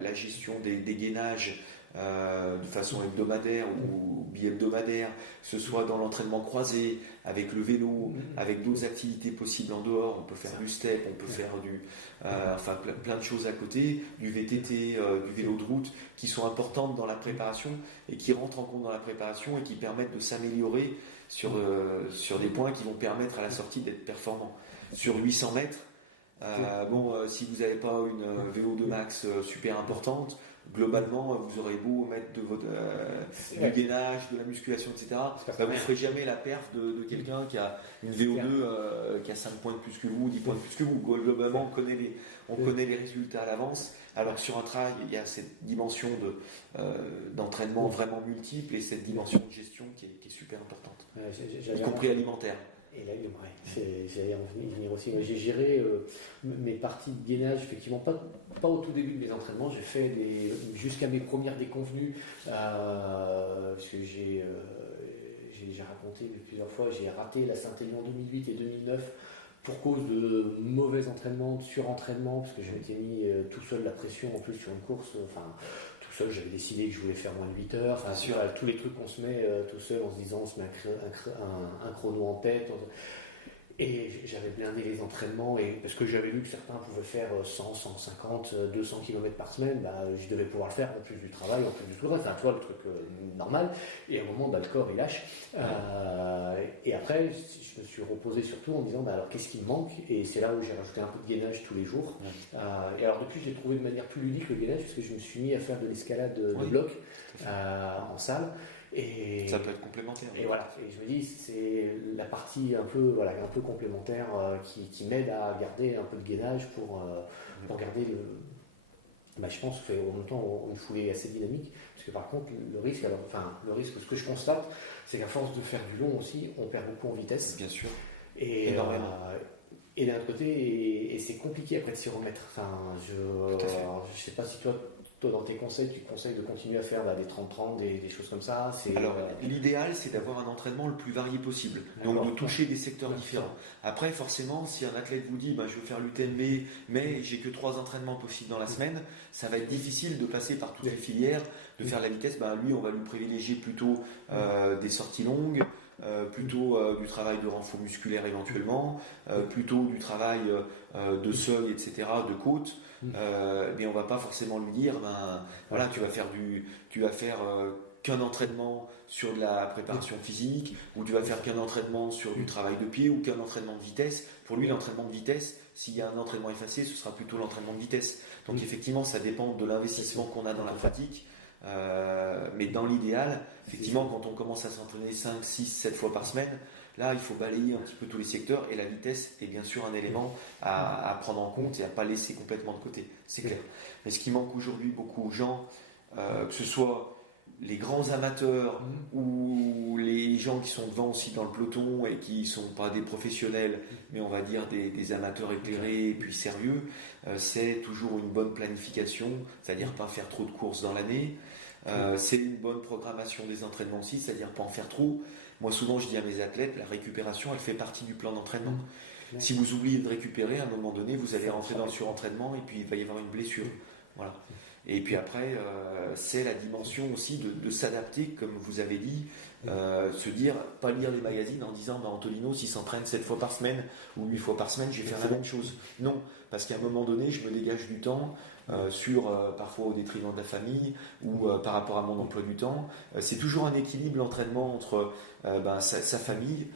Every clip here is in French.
la gestion des gainages de façon hebdomadaire ou bi-hebdomadaire, que ce soit dans l'entraînement croisé, avec le vélo, avec d'autres activités possibles en dehors. On peut faire du step, on peut faire enfin plein de choses à côté, du VTT, du vélo de route, qui sont importantes dans la préparation et qui rentrent en compte dans la préparation et qui permettent de s'améliorer sur des points qui vont permettre à la sortie d'être performant. Sur 800 mètres, si vous n'avez pas une VO2 max super importante, globalement, vous aurez beau mettre du gainage, de la musculation, etc. Vous ne ferez jamais la perf de quelqu'un qui a une VO2 qui a 5 points de plus que vous, 10 points de plus que vous. Globalement, on connaît les résultats à l'avance. Alors que sur un trail, il y a cette dimension d'entraînement vraiment multiple et cette dimension de gestion qui est super importante, y compris alimentaire. Et là, j'allais en venir aussi. Moi, j'ai géré mes parties de gainage, effectivement, pas au tout début de mes entraînements. J'ai fait jusqu'à mes premières déconvenues, parce que j'ai déjà raconté plusieurs fois, j'ai raté la Saint-Élion en 2008 et 2009 pour cause de mauvais entraînements, de surentraînement, parce que je m'étais mis tout seul la pression en plus sur une course. Tout seul, j'avais décidé que je voulais faire moins de 8 heures. Sur tous les trucs qu'on se met tout seul en se disant on se met un chrono en tête. Et j'avais blindé les entraînements, parce que j'avais vu que certains pouvaient faire 100, 150, 200 km par semaine, je devais pouvoir le faire en plus du travail, en plus du tout le reste. Enfin, tu vois, le truc normal. Et à un moment, le corps, il lâche. Et après, je me suis reposé surtout en me disant, alors qu'est-ce qui me manque? Et c'est là où j'ai rajouté un peu de gainage tous les jours. Et alors depuis, j'ai trouvé de manière plus ludique le gainage, parce que je me suis mis à faire de l'escalade de bloc en salle. Et ça peut être complémentaire. Et voilà, et je me dis, c'est la partie un peu complémentaire qui m'aide à garder un peu de gainage pour garder je pense qu'en même temps, une foulée assez dynamique. Parce que par contre, le risque, ce que je constate, c'est qu'à force de faire du long aussi, on perd beaucoup en vitesse. Bien sûr. Et d'un autre côté, c'est compliqué après de s'y remettre. Je sais pas si toi, dans tes conseils, tu conseilles de continuer à faire des 30-30, des choses comme ça. Alors, l'idéal, c'est d'avoir un entraînement le plus varié possible. Donc, de toucher des secteurs différents. Après, forcément, si un athlète vous dit, je veux faire l'UTMB, mais j'ai que 3 entraînements possibles dans la semaine, ça va être difficile de passer par toutes les filières, de faire la vitesse. Lui, on va lui privilégier plutôt des sorties longues, plutôt du travail de renfort musculaire éventuellement, plutôt du travail de seuil, etc., de côte. Mais on va pas forcément lui dire tu vas faire qu'un entraînement sur de la préparation physique, ou tu vas faire qu'un entraînement sur du travail de pied, ou qu'un entraînement de vitesse. Pour lui, l'entraînement de vitesse, s'il y a un entraînement effacé, ce sera plutôt l'entraînement de vitesse. Donc effectivement, ça dépend de l'investissement qu'on a dans la pratique. Mais dans l'idéal, effectivement, quand on commence à s'entraîner 5, 6, 7 fois par semaine, là, il faut balayer un petit peu tous les secteurs, et la vitesse est bien sûr un élément à prendre en compte et à ne pas laisser complètement de côté, c'est clair. Mais ce qui manque aujourd'hui beaucoup aux gens, que ce soit les grands amateurs ou les gens qui sont devant aussi dans le peloton et qui ne sont pas des professionnels, mais on va dire des amateurs éclairés et puis sérieux, c'est toujours une bonne planification, c'est-à-dire pas faire trop de courses dans l'année. C'est une bonne programmation des entraînements aussi, c'est-à-dire pas en faire trop. Moi, souvent, je dis à mes athlètes, la récupération, elle fait partie du plan d'entraînement. Si vous oubliez de récupérer, à un moment donné, vous allez rentrer dans le surentraînement et puis il va y avoir une blessure. Voilà. Et puis après, c'est la dimension aussi de s'adapter, comme vous avez dit, se dire, pas lire les magazines en disant, Antonino, s'il s'entraîne 7 fois par semaine ou 8 fois par semaine, je vais faire la même chose. Non, parce qu'à un moment donné, je me dégage du temps parfois au détriment de la famille ou par rapport à mon emploi du temps. C'est toujours un équilibre, l'entraînement entre sa famille,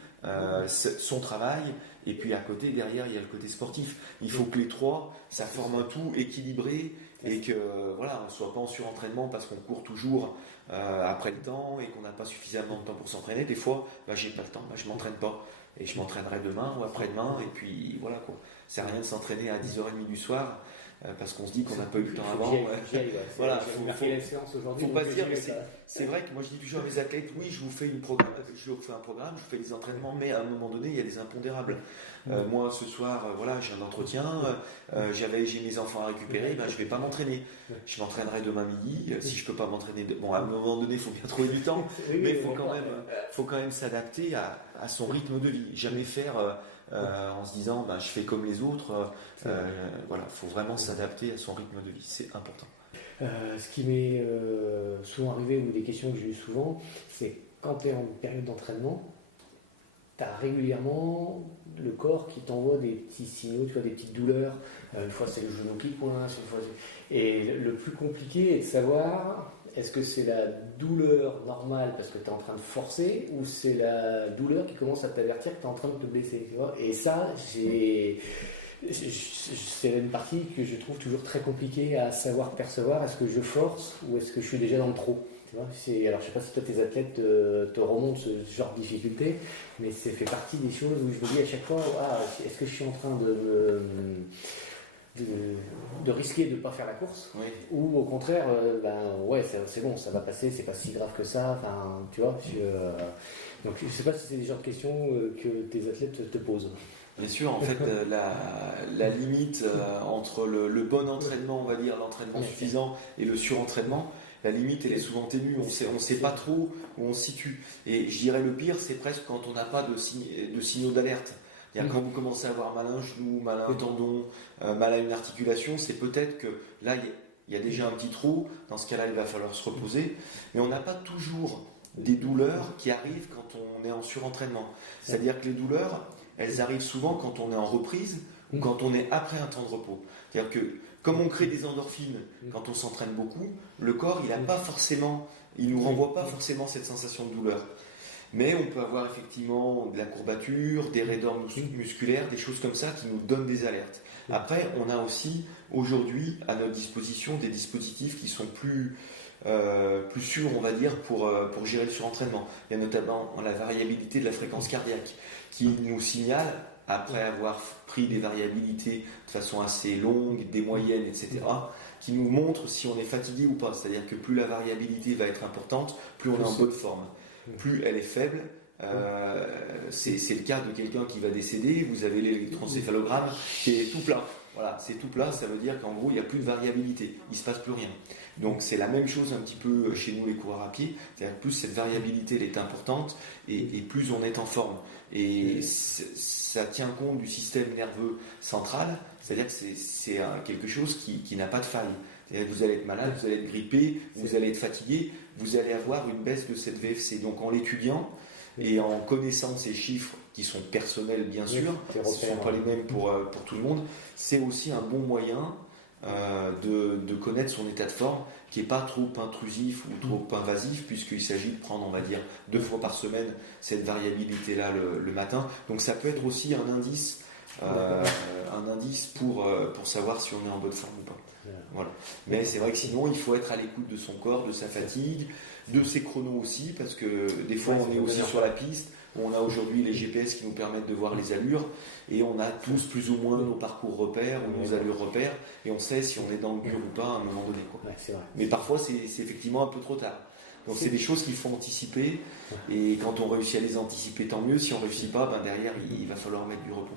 son travail, et puis à côté, derrière, il y a le côté sportif. Il faut que les trois, ça forme un tout équilibré, et que on ne soit pas en surentraînement parce qu'on court toujours après le temps et qu'on n'a pas suffisamment de temps pour s'entraîner. Des fois, j'ai pas le temps, je m'entraîne pas, et je m'entraînerai demain ou après-demain, et puis voilà quoi. C'est rien de s'entraîner à 10h30 du soir parce qu'on se dit qu'on n'a pas eu le temps avant. Voilà, faut pas se dire, mais c'est vrai que moi je dis toujours à mes athlètes, oui, je vous fais un programme, je vous fais des entraînements, mais à un moment donné, il y a des impondérables. Moi, ce soir, j'ai un entretien, j'ai mes enfants à récupérer, je vais pas m'entraîner. Je m'entraînerai demain midi, si je peux pas m'entraîner. Bon, à un moment donné, il faut bien trouver du temps, mais il faut quand même s'adapter à son rythme de vie. Jamais faire en se disant, je fais comme les autres. Faut vraiment s'adapter à son rythme de vie, c'est important. Ce qui m'est souvent arrivé, ou des questions que j'ai eues souvent, c'est quand tu es en période d'entraînement, tu as régulièrement le corps qui t'envoie des petits signaux, tu vois, des petites douleurs. Une fois c'est le genou qui coince, une fois et le plus compliqué est de savoir est-ce que c'est la douleur normale parce que tu es en train de forcer ou c'est la douleur qui commence à t'avertir que tu es en train de te blesser, tu vois. Et ça, c'est une partie que je trouve toujours très compliquée à savoir percevoir. Est-ce que je force ou est-ce que je suis déjà dans le trop? Tu vois, alors je sais pas si toi tes athlètes te remontent ce genre de difficulté, mais ça fait partie des choses où je me dis à chaque fois, ah, est-ce que je suis en train de risquer de ne pas faire la course, oui. Ou au contraire, ouais, c'est bon, ça va passer, c'est pas si grave que ça, enfin, tu vois. Donc je sais pas si c'est des genres de questions que tes athlètes te posent. Bien sûr, en fait, la limite entre le bon entraînement, on va dire, l'entraînement suffisant et le surentraînement, la limite, elle est souvent ténue. On sait pas trop où on se situe. Et je dirais le pire, c'est presque quand on n'a pas de signaux d'alerte. Quand vous commencez à avoir mal à un genou, mal à un tendon, mal à une articulation, c'est peut-être que là, il y a déjà un petit trou. Dans ce cas-là, il va falloir se reposer. Mais on n'a pas toujours des douleurs qui arrivent quand on est en surentraînement. C'est-à-dire que les douleurs, elles arrivent souvent quand on est en reprise ou quand on est après un temps de repos. C'est-à-dire que comme on crée des endorphines quand on s'entraîne beaucoup, le corps, il nous renvoie pas forcément cette sensation de douleur. Mais on peut avoir effectivement de la courbature, des raideurs musculaires, des choses comme ça qui nous donnent des alertes. Après, on a aussi aujourd'hui à notre disposition des dispositifs qui sont plus sûrs, on va dire, pour gérer le surentraînement. Il y a notamment la variabilité de la fréquence cardiaque qui nous signale, après avoir pris des variabilités de façon assez longue, des moyennes, etc., qui nous montre si on est fatigué ou pas. C'est-à-dire que plus la variabilité va être importante, plus on est en bonne forme. Plus elle est faible, c'est le cas de quelqu'un qui va décéder, vous avez l'électroencéphalogramme qui est tout plat. Voilà, c'est tout plat, ça veut dire qu'en gros, il n'y a plus de variabilité, il ne se passe plus rien. Donc c'est la même chose un petit peu chez nous les coureurs à pied, c'est-à-dire que plus cette variabilité elle est importante et plus on est en forme. Et ça tient compte du système nerveux central, c'est-à-dire que c'est quelque chose qui n'a pas de faille. Vous allez être malade, vous allez être grippé, vous allez être fatigué, vous allez avoir une baisse de cette VFC. Donc en l'étudiant et en connaissant ces chiffres qui sont personnels bien sûr, ce ne sont pas les mêmes pour tout le monde, c'est aussi un bon moyen de connaître son état de forme qui n'est pas trop intrusif ou trop invasif puisqu'il s'agit de prendre, on va dire, 2 fois par semaine cette variabilité-là le matin. Donc ça peut être aussi un indice pour savoir si on est en bonne forme ou pas. Voilà. Mais c'est vrai que sinon il faut être à l'écoute de son corps, de sa fatigue, de ses chronos aussi, parce que des fois on est aussi sur la piste, on a aujourd'hui les GPS qui nous permettent de voir les allures, et on a tous plus ou moins nos parcours repères ou nos allures repères, et on sait si on est dans le dur ou pas à un moment donné, quoi. Mais parfois c'est effectivement un peu trop tard. Donc c'est des choses qu'il faut anticiper, et quand on réussit à les anticiper, tant mieux. Si on ne réussit pas, derrière il va falloir mettre du repos.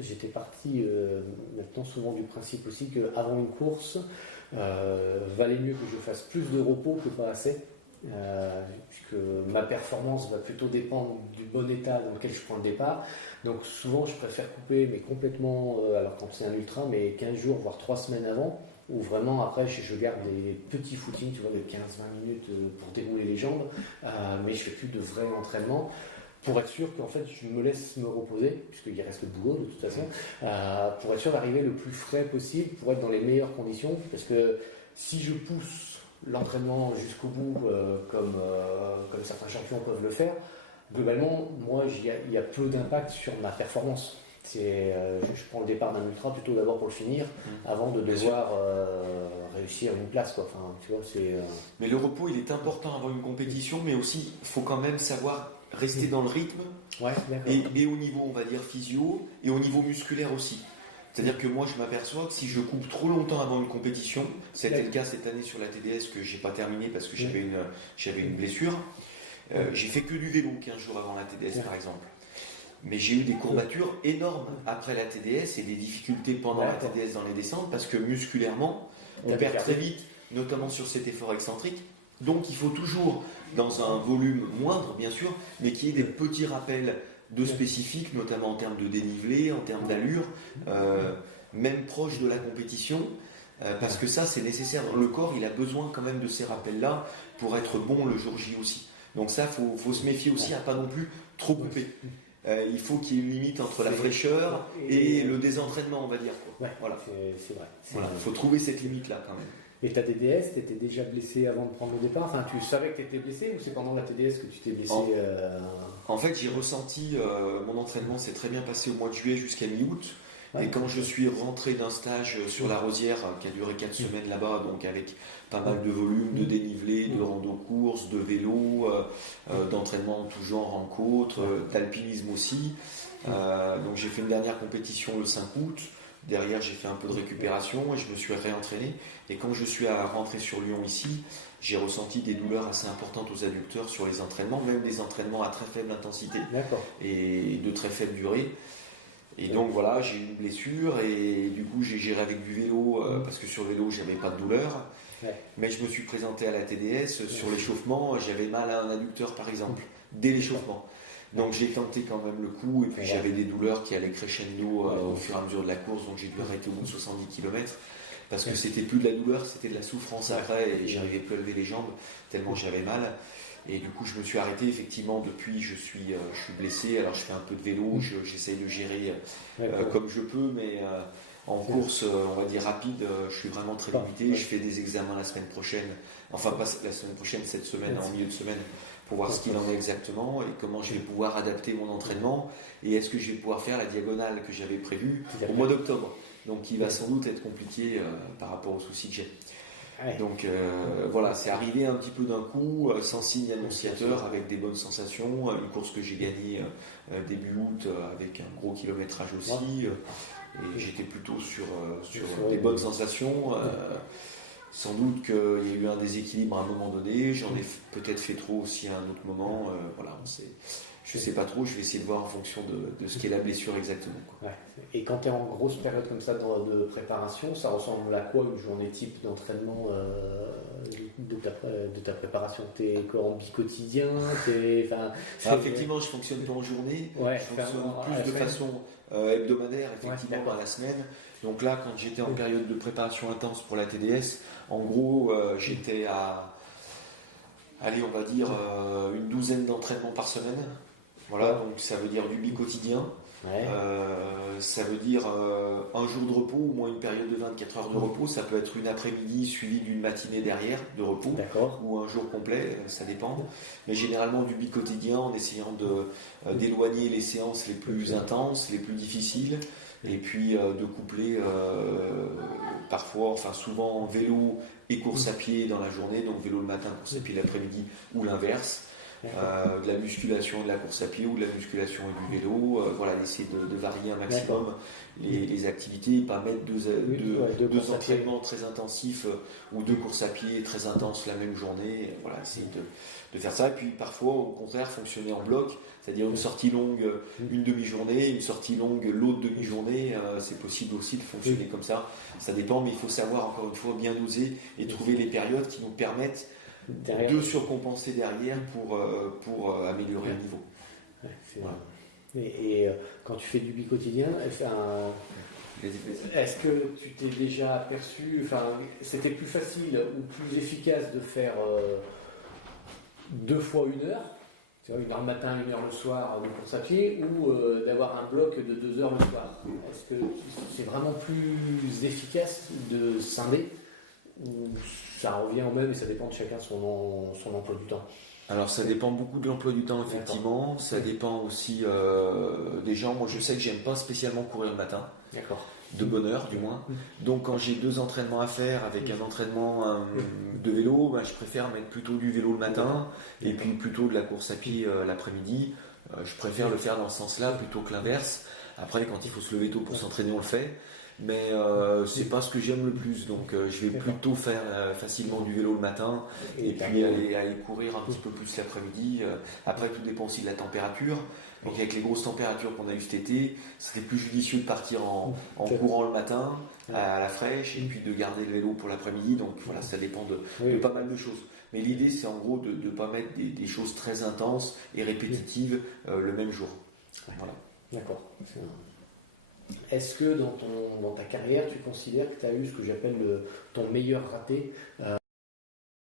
J'étais parti maintenant souvent du principe aussi qu'avant une course, valait mieux que je fasse plus de repos que pas assez, puisque ma performance va plutôt dépendre du bon état dans lequel je prends le départ. Donc souvent je préfère couper, mais complètement, alors quand c'est un ultra, mais 15 jours, voire 3 semaines avant, où vraiment après je garde des petits footings, tu vois, de 15-20 minutes pour dérouler les jambes, mais je fais plus de vrai entraînement. Pour être sûr qu'en fait je me laisse me reposer, puisqu'il reste le boulot de toute façon, pour être sûr d'arriver le plus frais possible, pour être dans les meilleures conditions, parce que si je pousse l'entraînement jusqu'au bout, comme certains champions peuvent le faire, globalement, moi, il y a peu d'impact sur ma performance. Je prends le départ d'un ultra plutôt d'abord pour le finir, avant de devoir réussir une place, quoi. Enfin, tu vois, Mais le repos, il est important avant une compétition, mais aussi, il faut quand même savoir rester dans le rythme, et au niveau, on va dire, physio, et au niveau musculaire aussi. C'est-à-dire que moi, je m'aperçois que si je coupe trop longtemps avant une compétition, c'était le cas cette année sur la TDS que j'ai pas terminé parce que j'avais une blessure. J'ai fait que du vélo 15 jours avant la TDS, par exemple. Mais j'ai eu des courbatures énormes après la TDS et des difficultés pendant la TDS dans les descentes parce que musculairement, on perd très vite, notamment sur cet effort excentrique. Donc il faut toujours, dans un volume moindre bien sûr, mais qu'il y ait des petits rappels de spécifiques, notamment en termes de dénivelé, en termes d'allure, même proche de la compétition, parce que ça c'est nécessaire. Le corps il a besoin quand même de ces rappels-là pour être bon le jour J aussi. Donc ça, faut se méfier aussi à pas non plus trop couper. Il faut qu'il y ait une limite entre la fraîcheur et le désentraînement, on va dire. Quoi. Ouais, voilà. C'est vrai. Voilà. Il faut trouver cette limite-là quand même. Et ta TDS, tu étais déjà blessé avant de prendre le départ? Enfin, tu savais que tu étais blessé ou c'est pendant la TDS que tu t'es blessé? En fait, j'ai ressenti, mon entraînement s'est très bien passé au mois de juillet jusqu'à mi-août. Et quand je suis rentré d'un stage sur la Rosière qui a duré 4 semaines là-bas, donc avec pas mal de volume, de dénivelé, de rando-course, de vélo, d'entraînement en tout genre en côte, d'alpinisme aussi. Donc j'ai fait une dernière compétition le 5 août. Derrière, j'ai fait un peu de récupération et je me suis réentraîné. Et quand je suis rentré sur Lyon ici, j'ai ressenti des douleurs assez importantes aux adducteurs sur les entraînements, même des entraînements à très faible intensité et de très faible durée. Et donc voilà, j'ai eu une blessure et du coup j'ai géré avec du vélo parce que sur le vélo j'avais pas de douleur. Mais je me suis présenté à la TDS sur l'échauffement, j'avais mal à un adducteur par exemple, dès l'échauffement. Donc j'ai tenté quand même le coup et puis j'avais des douleurs qui allaient crescendo au fur et à mesure de la course, donc j'ai dû arrêter au bout de 70 km parce que c'était plus de la douleur, c'était de la souffrance après et j'arrivais plus à lever les jambes tellement j'avais mal. Et du coup, je me suis arrêté. Effectivement, depuis, je suis blessé. Alors, je fais un peu de vélo. J'essaye de gérer comme je peux, mais en course, on va dire rapide, je suis vraiment très limité. Je fais des examens la semaine prochaine. Enfin, pas la semaine prochaine, cette semaine, en milieu de semaine, pour voir ce qu'il en est exactement et comment je vais pouvoir adapter mon entraînement. Et est-ce que je vais pouvoir faire la diagonale que j'avais prévue au mois d'octobre. Donc, qui va sans doute être compliqué par rapport aux soucis que j'ai. Donc voilà, c'est arrivé un petit peu d'un coup, sans signe annonciateur, avec des bonnes sensations. Une course que j'ai gagnée début août avec un gros kilométrage aussi. Et j'étais plutôt sur des bonnes sensations. Sans doute qu'il y a eu un déséquilibre à un moment donné. J'en ai peut-être fait trop aussi à un autre moment. Voilà, je ne sais pas trop, je vais essayer de voir en fonction de ce qu'est la blessure exactement. Quoi. Ouais. Et quand tu es en grosse période comme ça de préparation, ça ressemble à quoi une journée type d'entraînement de ta préparation? Tu es en bi-quotidien? Effectivement, je ne fonctionne pas en journée, je fonctionne plus de façon hebdomadaire, effectivement, à la semaine. Donc là, quand j'étais en période de préparation intense pour la TDS, en gros, j'étais à, allez, on va dire, une douzaine d'entraînements par semaine. Voilà, donc ça veut dire du bi-quotidien. Ça veut dire un jour de repos, au moins une période de 24 heures de repos. Ça peut être une après-midi suivie d'une matinée derrière de repos, ou un jour complet, ça dépend. Mais généralement du bi-quotidien en essayant d'éloigner les séances les plus intenses, les plus difficiles, et puis de coupler parfois, enfin souvent vélo et course à pied dans la journée, donc vélo le matin, course à pied l'après-midi, ou l'inverse. De la musculation et de la course à pied ou de la musculation et du vélo, voilà, d'essayer de varier un maximum les activités et pas mettre deux entraînements très intensifs ou deux courses à pied très intenses la même journée, voilà, essayer de faire ça. Et puis parfois au contraire fonctionner en bloc, c'est-à-dire une sortie longue une demi-journée, une sortie longue l'autre demi-journée, c'est possible aussi de fonctionner comme ça, ça dépend, mais il faut savoir encore une fois bien doser et trouver les périodes qui nous permettent de surcompenser derrière pour améliorer le niveau. Voilà. Et quand tu fais du bi-quotidien, est-ce que tu t'es déjà aperçu, c'était plus facile ou plus efficace de faire 2 fois 1 heure, c'est-à-dire 1 heure le matin, 1 heure le soir de course à pied, ou d'avoir un bloc de 2 heures le soir? Est-ce que c'est vraiment plus efficace de scinder, ou ça revient au même et ça dépend de chacun son emploi du temps? Alors ça dépend beaucoup de l'emploi du temps, effectivement. Ça dépend aussi des gens. Moi je sais que j'aime pas spécialement courir le matin. D'accord. De bonne heure du moins. Donc quand j'ai 2 entraînements à faire avec un entraînement de vélo, je préfère mettre plutôt du vélo le matin et puis plutôt de la course à pied l'après-midi. Je préfère le faire dans ce sens-là plutôt que l'inverse. Après quand il faut se lever tôt pour s'entraîner on le fait. Mais c'est pas ce que j'aime le plus, donc je vais plutôt faire facilement du vélo le matin et puis aller courir un petit peu plus l'après-midi. Après tout dépend aussi de la température. Donc avec les grosses températures qu'on a eues cet été, c'était plus judicieux de partir en courant le matin à la fraîche et puis de garder le vélo pour l'après-midi. Donc voilà, ça dépend de pas mal de choses. Mais l'idée c'est en gros de ne pas mettre des choses très intenses et répétitives le même jour. Voilà. D'accord. Est-ce que dans ta carrière, tu considères que tu as eu ce que j'appelle ton meilleur raté